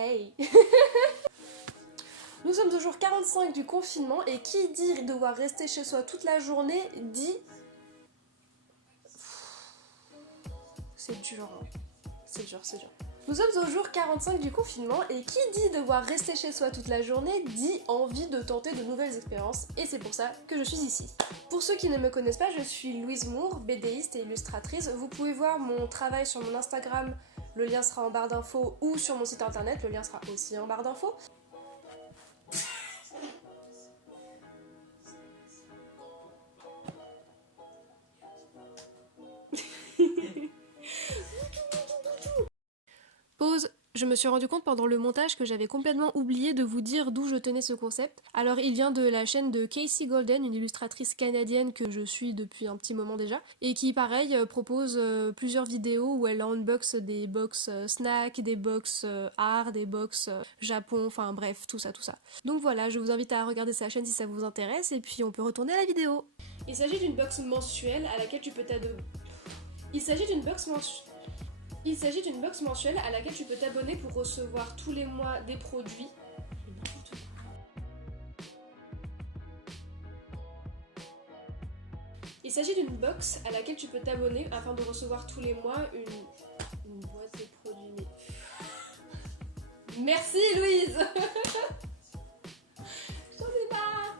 Hey. Nous sommes au jour 45 du confinement et qui dit devoir rester chez soi toute la journée dit... C'est dur, hein. C'est dur. Nous sommes au jour 45 du confinement et qui dit devoir rester chez soi toute la journée dit envie de tenter de nouvelles expériences et c'est pour ça que je suis ici. Pour ceux qui ne me connaissent pas, je suis Louise Moore, BDiste et illustratrice. Vous pouvez voir mon travail sur mon Instagram, le lien sera en barre d'infos, ou sur mon site internet, le lien sera aussi en barre d'infos. Pause. Je me suis rendu compte pendant le montage que j'avais complètement oublié de vous dire d'où je tenais ce concept. Alors il vient de la chaîne de Casey Golden, une illustratrice canadienne que je suis depuis un petit moment déjà, et qui pareil propose plusieurs vidéos où elle unbox des box snacks, des box art, des box Japon, enfin bref, tout ça. Donc voilà, je vous invite à regarder sa chaîne si ça vous intéresse, et puis on peut retourner à la vidéo. Il s'agit d'une box mensuelle à laquelle tu peux t'abonner. Il s'agit d'une box mensuelle à laquelle tu peux t'abonner pour recevoir tous les mois des produits. Il s'agit d'une box à laquelle tu peux t'abonner afin de recevoir tous les mois une boîte de produits. Merci Louise. J'en ai marre.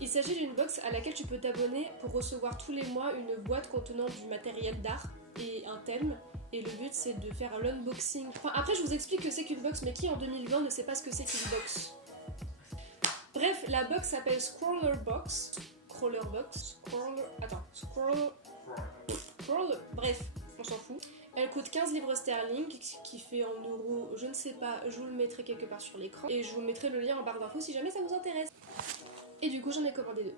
Il s'agit d'une box à laquelle tu peux t'abonner pour recevoir tous les mois une boîte contenant du matériel d'art et un thème. Et le but c'est de faire l'unboxing. Enfin après je vous explique que c'est qu'une box, mais qui en 2020 ne sait pas ce que c'est qu'une box? Bref, la box s'appelle Scroller Box. Bref, on s'en fout. Elle coûte 15 livres sterling, qui fait en euros, je ne sais pas, je vous le mettrai quelque part sur l'écran. Et je vous mettrai le lien en barre d'infos si jamais ça vous intéresse. Et du coup j'en ai commandé 2.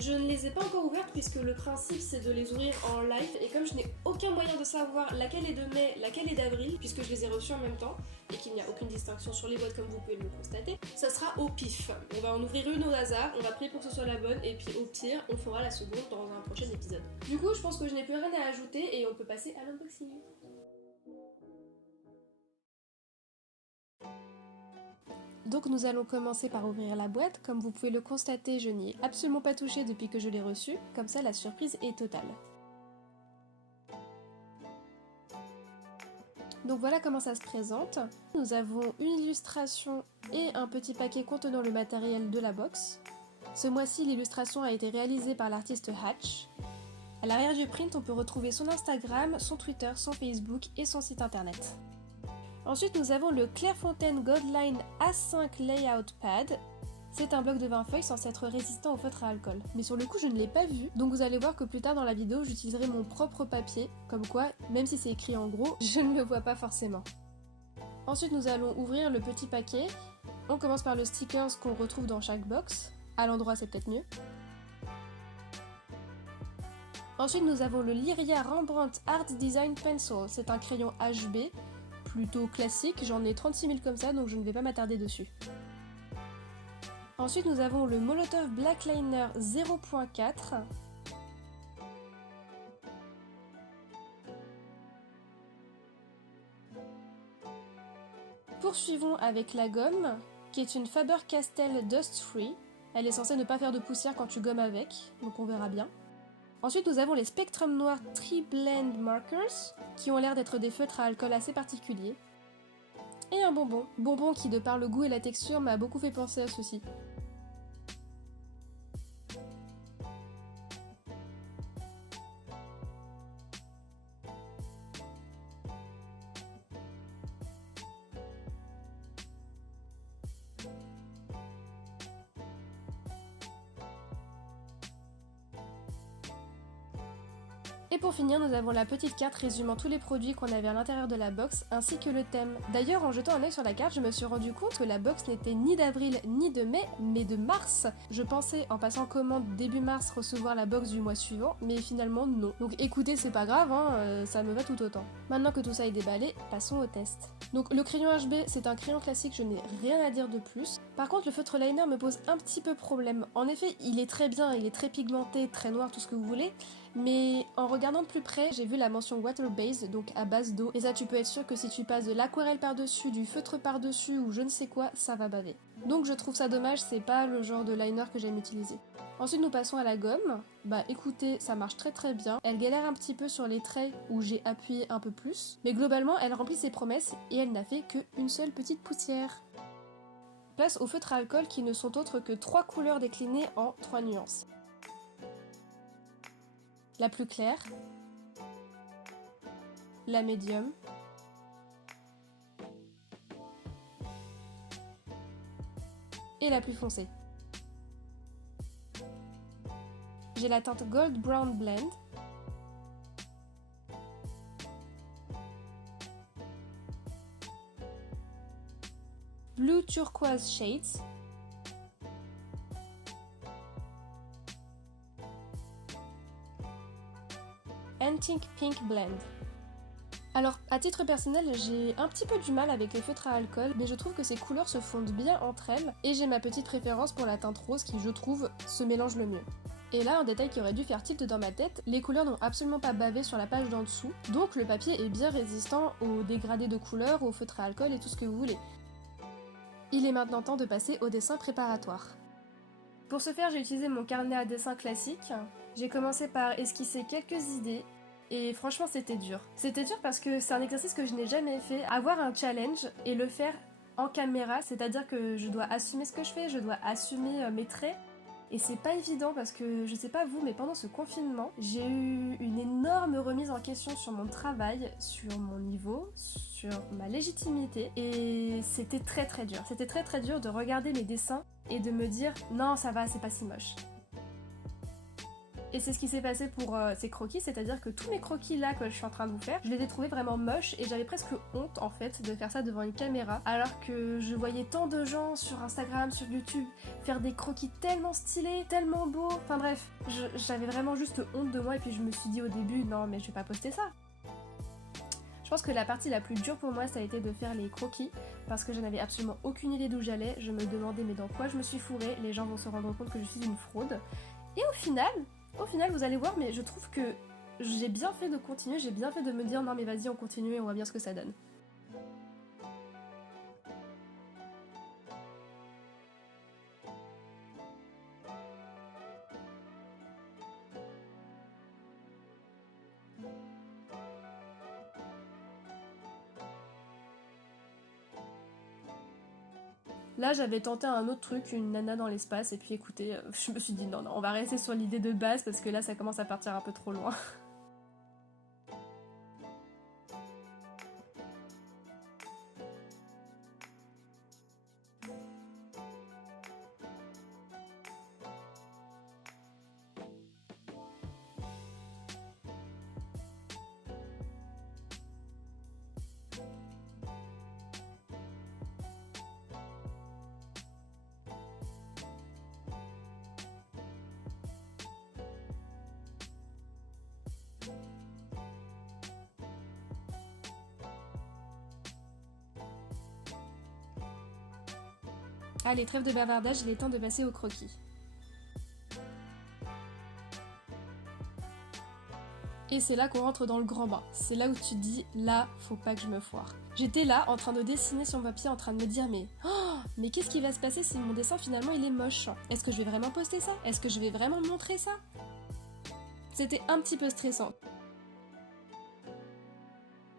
Je ne les ai pas encore ouvertes puisque le principe c'est de les ouvrir en live et comme je n'ai aucun moyen de savoir laquelle est de mai, laquelle est d'avril puisque je les ai reçues en même temps et qu'il n'y a aucune distinction sur les boîtes comme vous pouvez le constater, ça sera au pif. On va en ouvrir une au hasard, on va prier pour que ce soit la bonne et puis au pire on fera la seconde dans un prochain épisode. Du coup je pense que je n'ai plus rien à ajouter et on peut passer à l'unboxing. Donc nous allons commencer par ouvrir la boîte. Comme vous pouvez le constater, je n'y ai absolument pas touché depuis que je l'ai reçue. Comme ça, la surprise est totale. Donc voilà comment ça se présente. Nous avons une illustration et un petit paquet contenant le matériel de la box. Ce mois-ci, l'illustration a été réalisée par l'artiste Hatch. À l'arrière du print, on peut retrouver son Instagram, son Twitter, son Facebook et son site internet. Ensuite, nous avons le Clairefontaine Goldline A5 Layout Pad. C'est un bloc de 20 feuilles censé être résistant au feutre à alcool. Mais sur le coup, je ne l'ai pas vu, donc vous allez voir que plus tard dans la vidéo, j'utiliserai mon propre papier, comme quoi, même si c'est écrit en gros, je ne le vois pas forcément. Ensuite, nous allons ouvrir le petit paquet. On commence par le stickers qu'on retrouve dans chaque box. À l'endroit, c'est peut-être mieux. Ensuite, nous avons le Lyria Rembrandt Art Design Pencil. C'est un crayon HB. Plutôt classique, j'en ai 36 000 comme ça donc je ne vais pas m'attarder dessus. Ensuite nous avons le Molotow Black Liner 0.4. Poursuivons avec la gomme, qui est une Faber-Castell Dust Free. Elle est censée ne pas faire de poussière quand tu gommes avec, donc on verra bien. Ensuite, nous avons les Spectrum Noir Tree Blend Markers, qui ont l'air d'être des feutres à alcool assez particuliers. Et un bonbon. Bonbon qui, de par le goût et la texture, m'a beaucoup fait penser à ceci. Et pour finir, nous avons la petite carte résumant tous les produits qu'on avait à l'intérieur de la box, ainsi que le thème. D'ailleurs, en jetant un œil sur la carte, je me suis rendu compte que la box n'était ni d'avril ni de mai, mais de mars. Je pensais, en passant commande début mars, recevoir la box du mois suivant, mais finalement non. Donc écoutez, c'est pas grave, hein, ça me va tout autant. Maintenant que tout ça est déballé, passons au test. Donc le crayon HB, c'est un crayon classique, je n'ai rien à dire de plus. Par contre, le feutre liner me pose un petit peu problème. En effet, il est très bien, il est très pigmenté, très noir, tout ce que vous voulez, Mais en regardant de plus près, j'ai vu la mention water-based, donc à base d'eau, et ça tu peux être sûr que si tu passes de l'aquarelle par-dessus, du feutre par-dessus ou je ne sais quoi, ça va baver. Donc je trouve ça dommage, c'est pas le genre de liner que j'aime utiliser. Ensuite nous passons à la gomme. Bah écoutez, ça marche très très bien. Elle galère un petit peu sur les traits où j'ai appuyé un peu plus, mais globalement elle remplit ses promesses et elle n'a fait qu'une seule petite poussière. Place aux feutres à alcool qui ne sont autres que 3 couleurs déclinées en 3 nuances. La plus claire, la médium, et la plus foncée. J'ai la teinte Gold Brown Blend, Blue Turquoise Shades, Antique Pink Blend. Alors, à titre personnel, j'ai un petit peu du mal avec les feutres à alcool, mais je trouve que ces couleurs se fondent bien entre elles, et j'ai ma petite préférence pour la teinte rose qui, je trouve, se mélange le mieux. Et là, un détail qui aurait dû faire tilt dans ma tête, les couleurs n'ont absolument pas bavé sur la page d'en dessous, donc le papier est bien résistant aux dégradés de couleurs, aux feutres à alcool et tout ce que vous voulez. Il est maintenant temps de passer au dessin préparatoire. Pour ce faire, j'ai utilisé mon carnet à dessin classique. J'ai commencé par esquisser quelques idées, et franchement c'était dur. C'était dur parce que c'est un exercice que je n'ai jamais fait, avoir un challenge et le faire en caméra, c'est-à-dire que je dois assumer ce que je fais, je dois assumer mes traits, et c'est pas évident parce que je sais pas vous, mais pendant ce confinement, j'ai eu une énorme remise en question sur mon travail, sur mon niveau, sur ma légitimité, et c'était très très dur. C'était très très dur de regarder mes dessins et de me dire non ça va, c'est pas si moche. Et c'est ce qui s'est passé pour ces croquis, c'est-à-dire que tous mes croquis là que je suis en train de vous faire, je les ai trouvés vraiment moches et j'avais presque honte en fait de faire ça devant une caméra, alors que je voyais tant de gens sur Instagram, sur YouTube, faire des croquis tellement stylés, tellement beaux, enfin bref, j'avais vraiment juste honte de moi et puis je me suis dit au début non mais je vais pas poster ça. Je pense que la partie la plus dure pour moi ça a été de faire les croquis parce que je n'avais absolument aucune idée d'où j'allais, je me demandais mais dans quoi je me suis fourrée, les gens vont se rendre compte que je suis une fraude. Et au final, vous allez voir, mais je trouve que j'ai bien fait de continuer, j'ai bien fait de me dire non mais vas-y on continue et on voit bien ce que ça donne. Là j'avais tenté un autre truc, une nana dans l'espace, et puis écoutez, je me suis dit non, on va rester sur l'idée de base parce que là ça commence à partir un peu trop loin. Allez, trêve de bavardage, il est temps de passer au croquis. Et c'est là qu'on rentre dans le grand bain. C'est là où tu te dis, là, faut pas que je me foire. J'étais là, en train de dessiner sur mon papier, en train de me dire, mais qu'est-ce qui va se passer si mon dessin finalement il est moche? Est-ce que je vais vraiment poster ça? Est-ce que je vais vraiment montrer ça? C'était un petit peu stressant.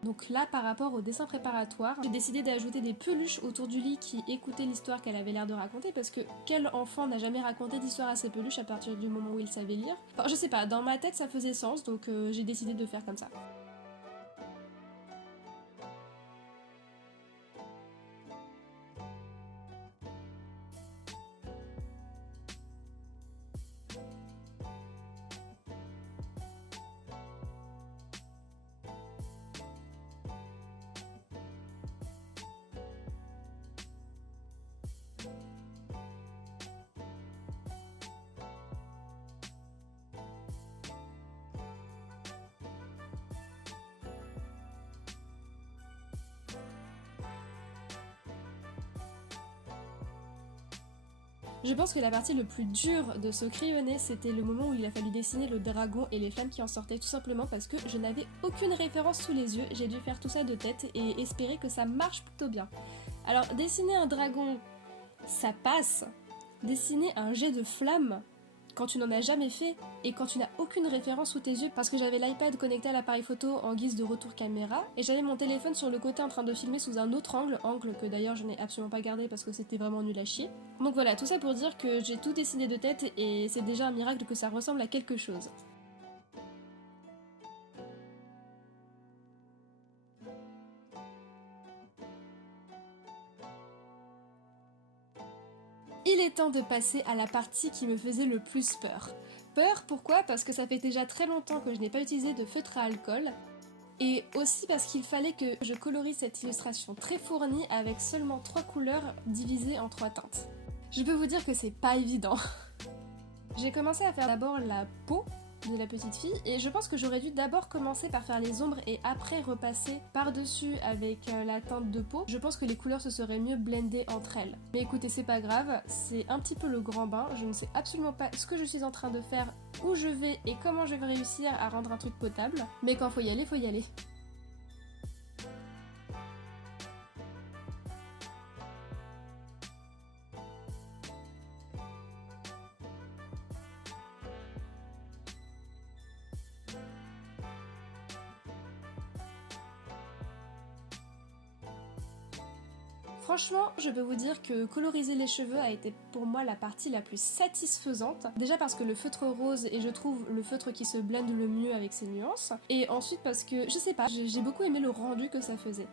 Donc là, par rapport au dessin préparatoire, j'ai décidé d'ajouter des peluches autour du lit qui écoutaient l'histoire qu'elle avait l'air de raconter, parce que quel enfant n'a jamais raconté d'histoire à ses peluches à partir du moment où il savait lire? Enfin, je sais pas, dans ma tête ça faisait sens, donc j'ai décidé de faire comme ça. Je pense que la partie le plus dure de ce crayonné, c'était le moment où il a fallu dessiner le dragon et les flammes qui en sortaient, tout simplement parce que je n'avais aucune référence sous les yeux, j'ai dû faire tout ça de tête et espérer que ça marche plutôt bien. Alors dessiner un dragon, ça passe. Dessiner un jet de flammes, quand tu n'en as jamais fait et quand tu n'as aucune référence sous tes yeux, parce que j'avais l'iPad connecté à l'appareil photo en guise de retour caméra et j'avais mon téléphone sur le côté en train de filmer sous un autre angle que d'ailleurs je n'ai absolument pas gardé parce que c'était vraiment nul à chier. Donc voilà, tout ça pour dire que j'ai tout dessiné de tête et c'est déjà un miracle que ça ressemble à quelque chose. Il est temps de passer à la partie qui me faisait le plus peur. Peur, pourquoi? Parce que ça fait déjà très longtemps que je n'ai pas utilisé de feutre à alcool, et aussi parce qu'il fallait que je colorise cette illustration très fournie avec seulement 3 couleurs divisées en 3 teintes. Je peux vous dire que c'est pas évident. J'ai commencé à faire d'abord la peau de la petite fille et je pense que j'aurais dû d'abord commencer par faire les ombres et après repasser par-dessus avec la teinte de peau. Je pense que les couleurs se seraient mieux blendées entre elles. Mais écoutez, c'est pas grave, c'est un petit peu le grand bain, je ne sais absolument pas ce que je suis en train de faire, où je vais et comment je vais réussir à rendre un truc potable. Mais quand faut y aller, faut y aller. Franchement, je peux vous dire que coloriser les cheveux a été pour moi la partie la plus satisfaisante. Déjà parce que le feutre rose est, je trouve, le feutre qui se blende le mieux avec ses nuances. Et ensuite parce que, je sais pas, j'ai beaucoup aimé le rendu que ça faisait.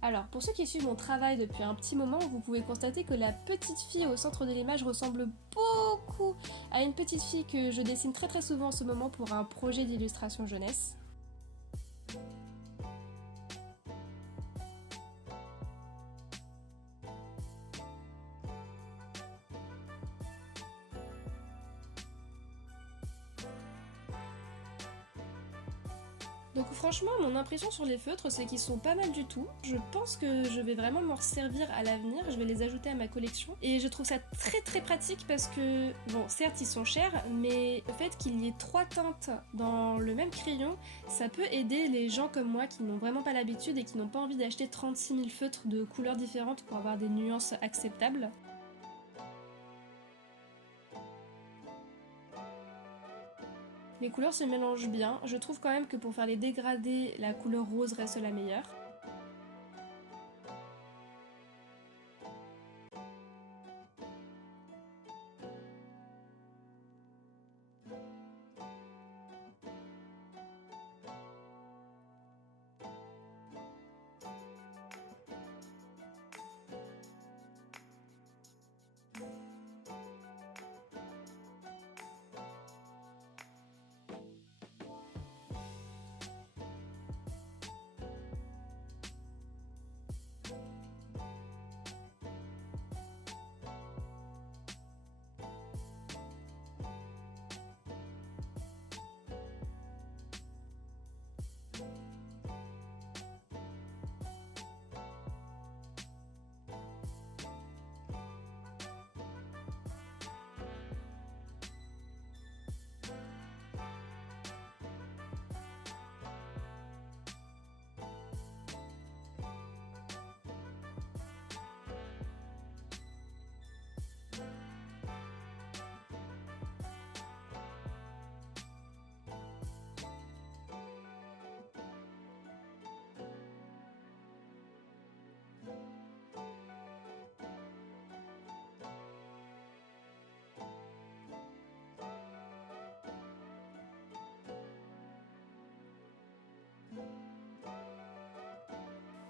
Alors, pour ceux qui suivent mon travail depuis un petit moment, vous pouvez constater que la petite fille au centre de l'image ressemble beaucoup à une petite fille que je dessine très souvent en ce moment pour un projet d'illustration jeunesse. Donc franchement, mon impression sur les feutres, c'est qu'ils sont pas mal du tout. Je pense que je vais vraiment m'en servir à l'avenir, je vais les ajouter à ma collection. Et je trouve ça très pratique parce que, bon, certes ils sont chers, mais le fait qu'il y ait 3 teintes dans le même crayon, ça peut aider les gens comme moi qui n'ont vraiment pas l'habitude et qui n'ont pas envie d'acheter 36 000 feutres de couleurs différentes pour avoir des nuances acceptables. Les couleurs se mélangent bien, je trouve quand même que pour faire les dégradés, la couleur rose reste la meilleure.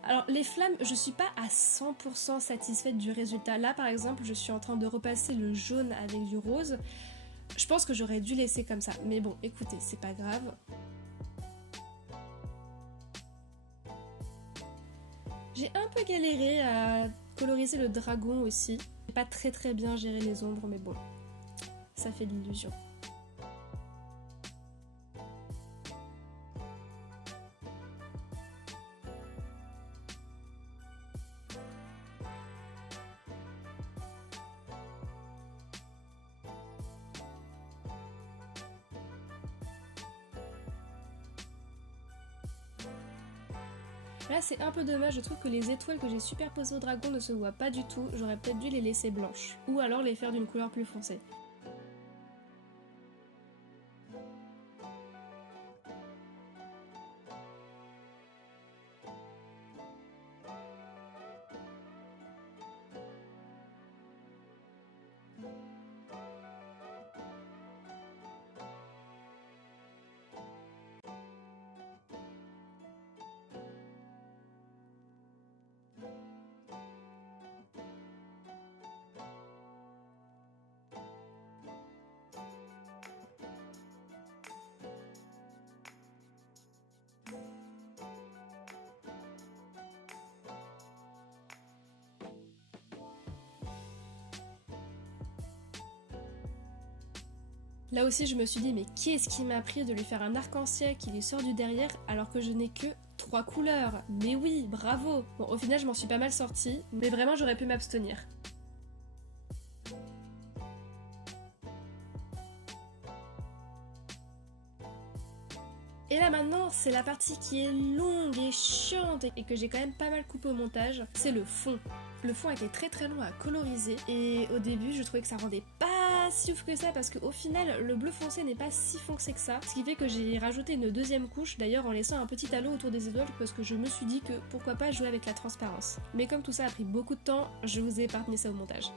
Alors les flammes, je suis pas à 100% satisfaite du résultat. Là par exemple, je suis en train de repasser le jaune avec du rose. Je pense que j'aurais dû laisser comme ça. Mais bon, écoutez, c'est pas grave. J'ai un peu galéré à coloriser le dragon aussi. J'ai pas très bien géré les ombres, mais bon. ça fait l'illusion. Là c'est un peu dommage, je trouve que les étoiles que j'ai superposées au dragon ne se voient pas du tout, j'aurais peut-être dû les laisser blanches, ou alors les faire d'une couleur plus foncée. Là aussi je me suis dit mais qu'est-ce qui m'a pris de lui faire un arc-en-ciel qui lui sort du derrière alors que je n'ai que 3 couleurs. Mais oui, bravo. Bon au final je m'en suis pas mal sortie, mais vraiment j'aurais pu m'abstenir. Et là maintenant, c'est la partie qui est longue et chiante et que j'ai quand même pas mal coupé au montage, c'est le fond. Le fond était très long à coloriser et au début je trouvais que ça rendait pas si ouf que ça parce qu'au final le bleu foncé n'est pas si foncé que ça, ce qui fait que j'ai rajouté une deuxième couche d'ailleurs en laissant un petit halo autour des étoiles parce que je me suis dit que pourquoi pas jouer avec la transparence. Mais comme tout ça a pris beaucoup de temps, je vous ai épargné ça au montage.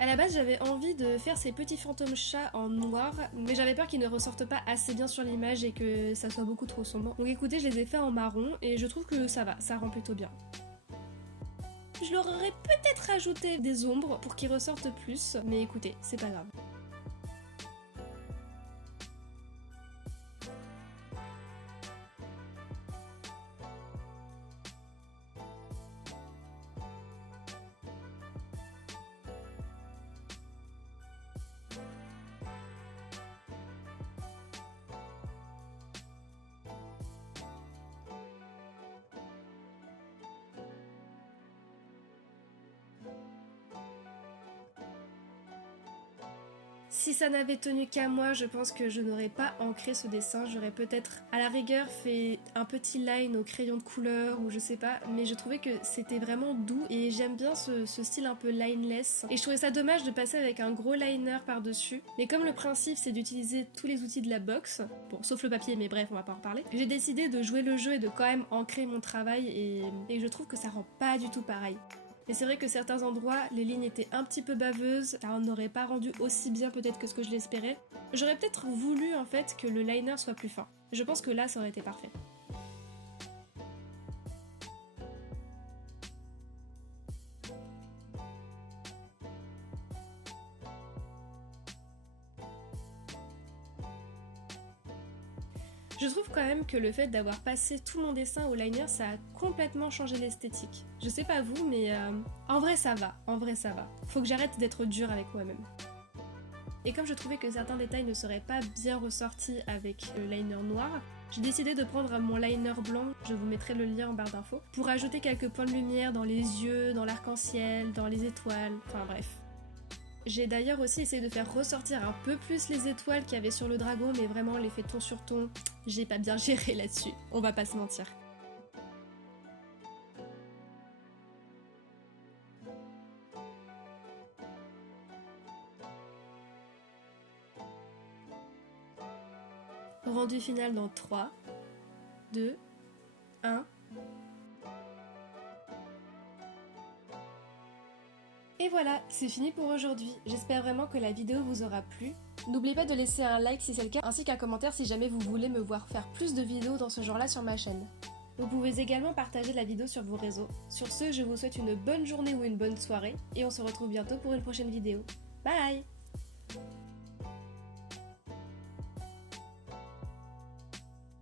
À la base j'avais envie de faire ces petits fantômes chats en noir, mais j'avais peur qu'ils ne ressortent pas assez bien sur l'image et que ça soit beaucoup trop sombre. Donc écoutez, je les ai fait en marron et je trouve que ça va, ça rend plutôt bien. Je leur aurais peut-être rajouté des ombres pour qu'ils ressortent plus, mais écoutez, c'est pas grave. Si ça n'avait tenu qu'à moi, je pense que je n'aurais pas ancré ce dessin, j'aurais peut-être à la rigueur fait un petit line au crayon de couleur ou je sais pas, mais je trouvais que c'était vraiment doux et j'aime bien ce style un peu lineless. Et je trouvais ça dommage de passer avec un gros liner par-dessus, mais comme le principe c'est d'utiliser tous les outils de la box, bon sauf le papier mais bref on va pas en reparler, j'ai décidé de jouer le jeu et de quand même ancrer mon travail et je trouve que ça rend pas du tout pareil. Et c'est vrai que certains endroits, les lignes étaient un petit peu baveuses, ça n'aurait pas rendu aussi bien peut-être que ce que je l'espérais. J'aurais peut-être voulu en fait que le liner soit plus fin. Je pense que là ça aurait été parfait. Je trouve quand même que le fait d'avoir passé tout mon dessin au liner, ça a complètement changé l'esthétique. Je sais pas vous, mais en vrai ça va, en vrai ça va. Faut que j'arrête d'être dure avec moi-même. Et comme je trouvais que certains détails ne seraient pas bien ressortis avec le liner noir, j'ai décidé de prendre mon liner blanc, je vous mettrai le lien en barre d'infos, pour ajouter quelques points de lumière dans les yeux, dans l'arc-en-ciel, dans les étoiles, enfin bref. J'ai d'ailleurs aussi essayé de faire ressortir un peu plus les étoiles qu'il y avait sur le dragon, mais vraiment l'effet ton sur ton, j'ai pas bien géré là-dessus, on va pas se mentir. Rendu final dans 3, 2, 1... Et voilà, c'est fini pour aujourd'hui. J'espère vraiment que la vidéo vous aura plu. N'oubliez pas de laisser un like si c'est le cas, ainsi qu'un commentaire si jamais vous voulez me voir faire plus de vidéos dans ce genre-là sur ma chaîne. Vous pouvez également partager la vidéo sur vos réseaux. Sur ce, je vous souhaite une bonne journée ou une bonne soirée, et on se retrouve bientôt pour une prochaine vidéo. Bye!